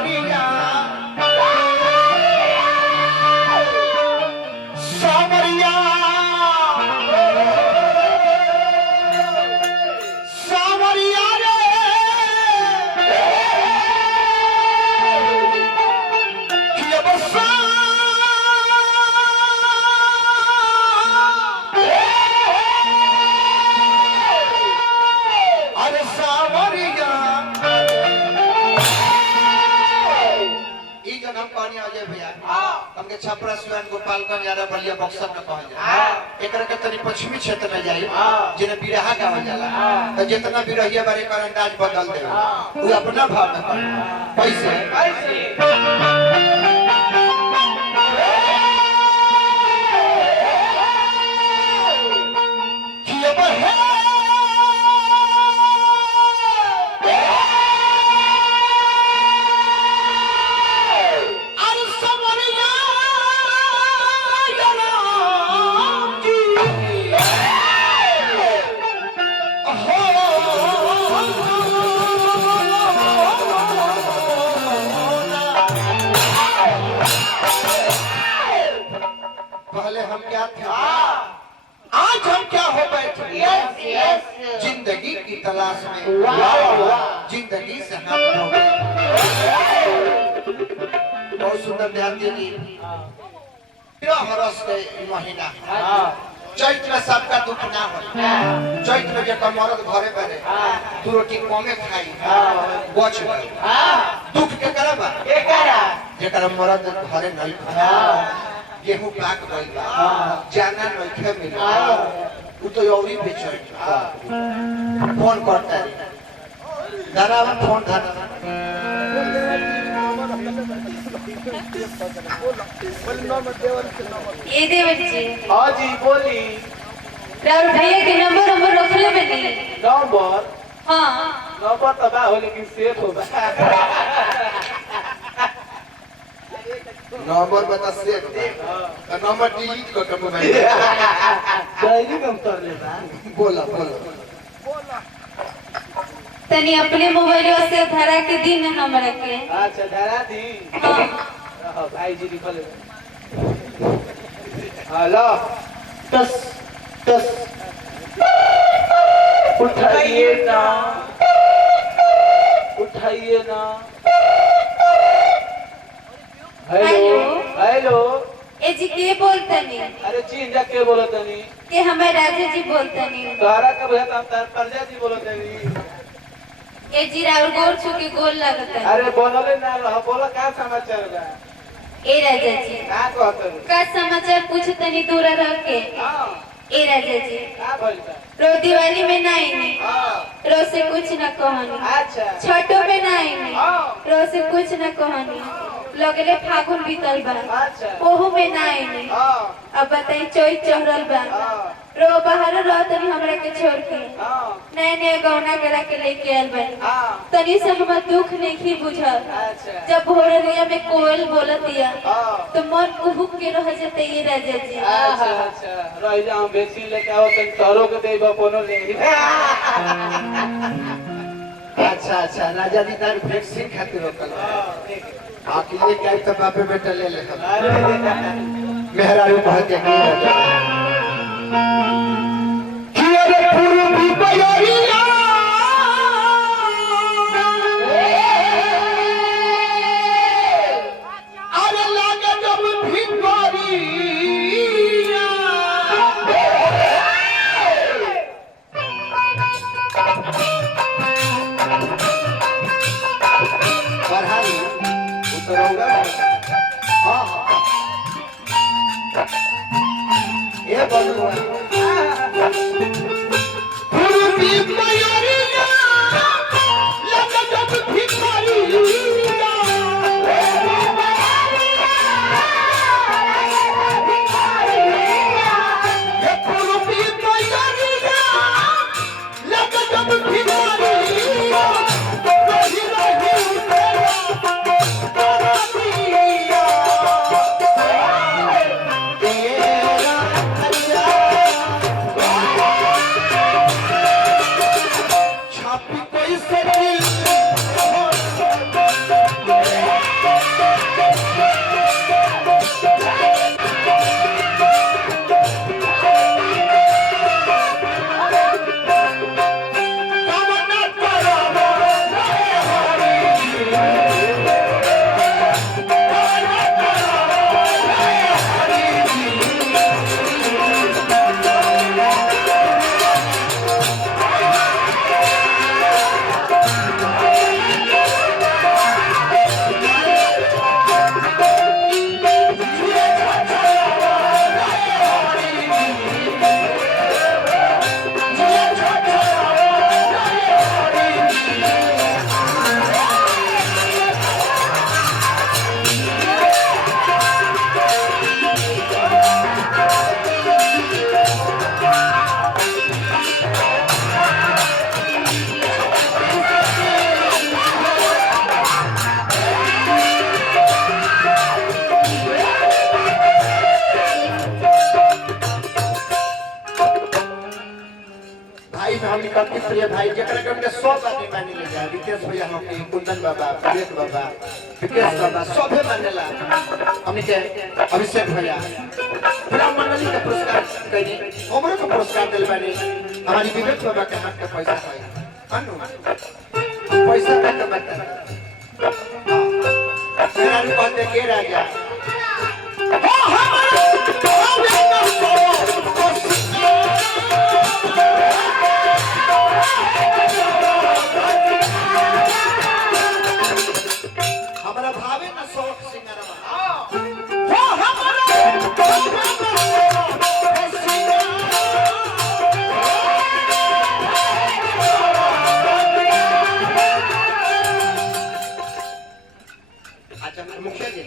सावरिया सावरिया सावरिया रे ये बसा अरे सावरिया ई जन हम कहनी अजय भैया हमके छपरा सुयान गोपालगंज यारा बलिया बक्सर में कहल जाला एकरा के तनी पश्चिमी क्षेत्र में जाई जेने बिरहा गावल जाला त जितना बिरहिया बारे कर अंदाज बदल दे उ अपना भाव में कर कैसे कि अब है पहले हम क्या थे आज हम क्या हो बैठे जिंदगी की तलाश में जिंदगी से हम हो गए बहुत सुंदर ध्यान दीजिए हरस के महीना चैत में सबका दुख ना हो चैत में जब मरद घरे बैठे दू रोटी कमे खाई बच गए दुख के करबा जेकर मरद घरे नहीं खाई गेहूं पाक गइल बा जाना नइखे मिला उ तो औरी बेचै फोन करता रे दादा फोन धर ये देवर जी हाँ जी बोली राहुल भैया के नंबर रखले में नहीं नंबर हाँ नंबर तबाह हो लेकिन सेफ हो नंबर बता से नंबर डिलीट कर के मोबाइल डायरी कम कर लेना बोला बोला तनी अपने मोबाइल से धरा के दी ना हमरा के अच्छा धरा दी हाँ भाई जी लिखल हेलो दस दस उठाइए ना उठाइए ना हेलो हेलो ए जी के बोलतनी अरे चीन जा के बोलो तनी के हमें राजा जी बोलतनी तारा का भैया हम तार परजा जी बोलो तनी ए जी राहुल गोर छू के गोल लगता अरे बोलले ना रह बोला का समाचार बा ए राजा जी का कहत का समाचार पूछतनी दूर रह के हां ए राजा जी का भइल बा रो दिवाली में ना आईनी हां रो से कुछ न कहनी अच्छा छठो में ना आईनी हां रो से कुछ न कहनी लगले फागुन बीतल बा अच्छा ओहू में ना आईनी हां अब बताई चोई चढ़ल बा हां रो बाहर रह तनी हमरा के छोड़ के हां नए नए गौना करा के लेके आयल बानी हां तनी से हमर दुख नहीं बुझल अच्छा जब भोररिया में कोयल बोलत दिया हां तो मन उहुक के रह जते ये राजा जी अच्छा अच्छा रह जा हम वैक्सीन लेके आओ तन तोरो के देबा कोनो ले अच्छा अच्छा राजा जी तार वैक्सीन खातिर रोकल आके लेके आई तो बापे बेटा ले ले मेहरारू बहुत देखी अरे पूर्वी बयरिया अरे लागे जब भिखारिया पढ़ाई उतरौगा हाँ हाँ ये बलुआ पूर्वी बयरिया लागे जब भिखारिया ये पूर्वी बयरिया लागे जब भिखारिया तो रही रही तेरा पिया तेरा अति प्रिय भाई जकरा के उनके सब आदमी मानी ले जा रितेश भैया हम के कुंदन बाबा विवेक बाबा विकेश बाबा सबे मानेला हमनी के अभिषेक भैया पूरा मंडली के पुरस्कार कइनी हमरो के पुरस्कार दिल बानी हमारी विवेक बाबा के हाथ के पैसा है अनु पैसा का कमाता मेरा भी कहते के राजा ओ हमारा भावे ना शौक सिंगरवा हो अच्छा मुखिया जी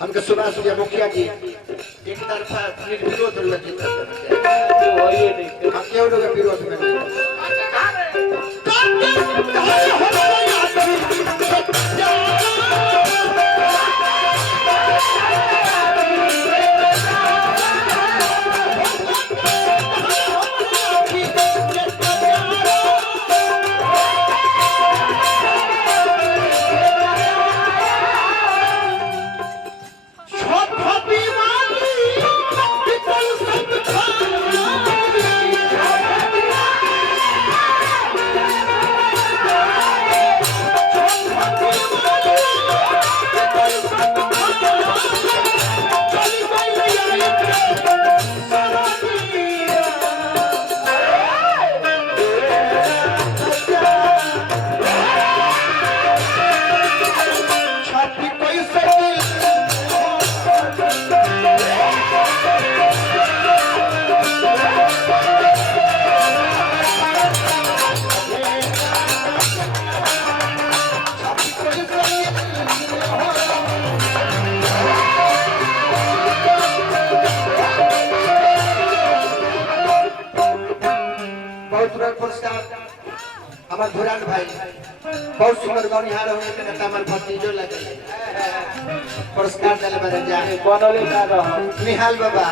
हमके सुभाष जी मुखिया जी एक तरफा विरोध लगी वही नहीं हम क्यों लोग विरोध में नहीं हमार धुरान भाई बहुत सुंदर गौनिहार होने के नेता हमार भतीजो लगे पुरस्कार दिले बदल जाए बनले का रह निहाल बाबा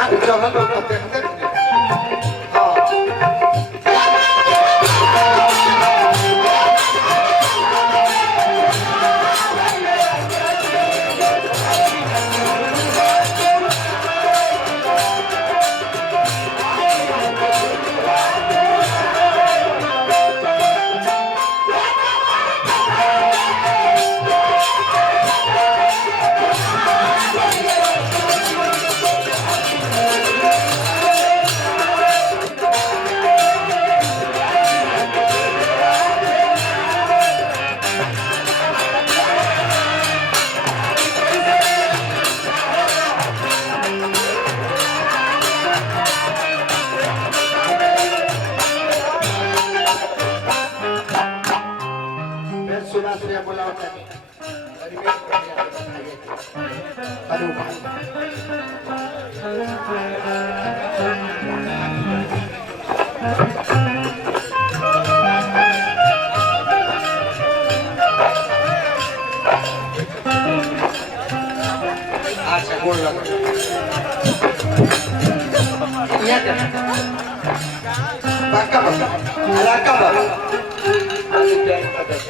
आंख जगह को देखते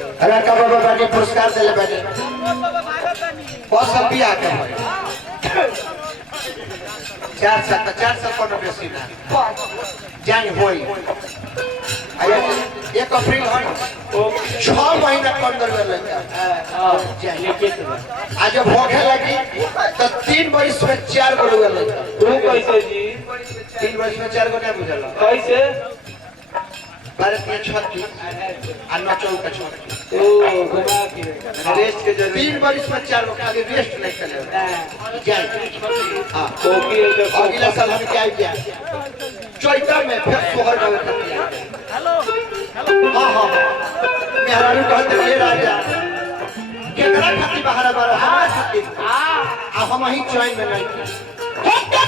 पुरस्कार दिले बने बहुत सब भी आके 4 साल कोनो बेसी ना जान होई आया 1 अप्रैल होई 6 महीना कंदर में लगा आज जब होखे लगी तो 3 वर्ष में 4 गो लगा तू कैसे जी 3 वर्ष में 4 गो नहीं बुझल कैसे भारतीय छत्ती अन्ना चौक का छत्ती ओ घुमा के रेस्ट के जरूरत 3 वर्ष में 4 गो खाली रेस्ट नहीं करे जाए हां तो की अगला साल हम क्या किया चैता में फिर सोहर गावे करते हैं हेलो हां मेहरारू कहते ये राजा केकरा खाती बाहर बाहर हमारा खाती आ हम ही चैन में नहीं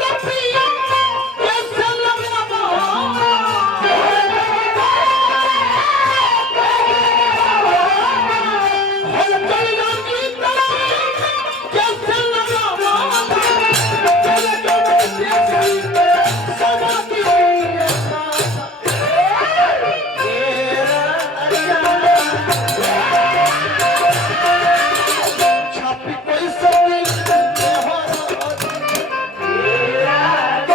के पिया